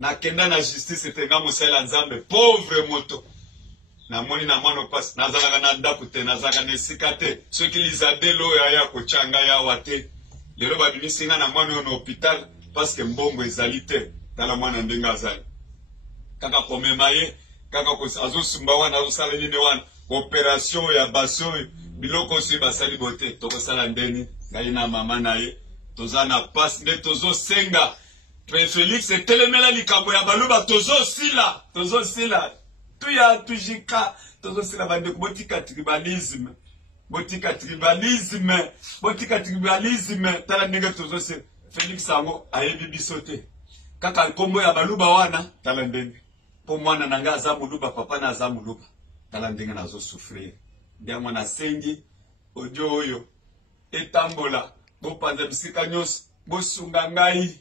na kenda na justice tenga musala nzambe pauvre moto na moni na mwana passe nazalaka na ndaku te nazalaka na esika te soki lizadelo ya kochanga ya wate lelo babimisi nga na mwana na hôpital parce que mbongo ezali te tala mwana ndenga azali kaka komema ye kaka azosumba wana azosala nini wana opération ya baso biloko si basali bote tokosala ndeni ngai na mama na ye toza na passe nde tozosenga Félix etelemela likambo ya baluba tozosila tuya tujika tozosila bandeko botika tribalisme tala ndenge tozosila Félix ango ayebi biso te kaka nkombo ya baluba wana tala ndenge po mwana nanga aza muluba papa na aza muluba tala ndenge nazosouffrir ndengo nasengi odio oyo etambola bopanza bisika nyonso bosunga ngai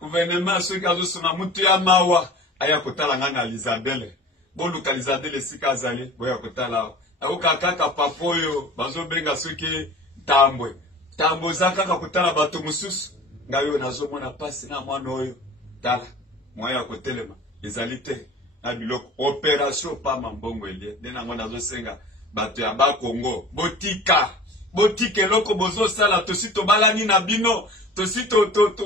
gouvernement soki azosunga mutu ya mawa aya kotala nga na Lizabele boluka Lizabele esika azali boya kotala akoka kaka papa oyo bazobenga soki tambwe eza kaka kotala bato mosusu ngai oyo nazomona pasi na mwana oyo tala moya ya kotelema ezali te na biloko opération pama mbongo elie nde nango nazosenga bato ya bakongo botika eloko bozosala tosi tobalani na bino tosi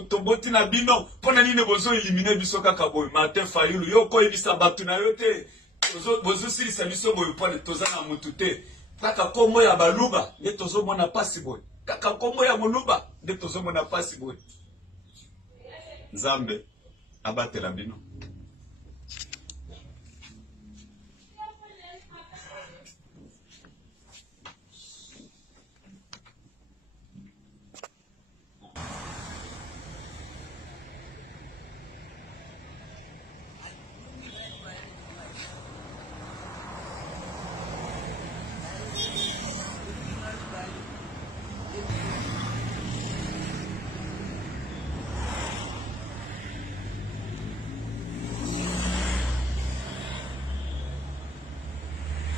toboti na bino mpona nini bozo elimine biso kaka boye Martin Fayulu yo koyebisa bato na yo te bozosilisa biso boye mpona toza na mutu te kaka kombo ya baluba nde tozomona pasi boye kaka kombo ya moluba nde tozomona pasi boye Nzambe abatela bino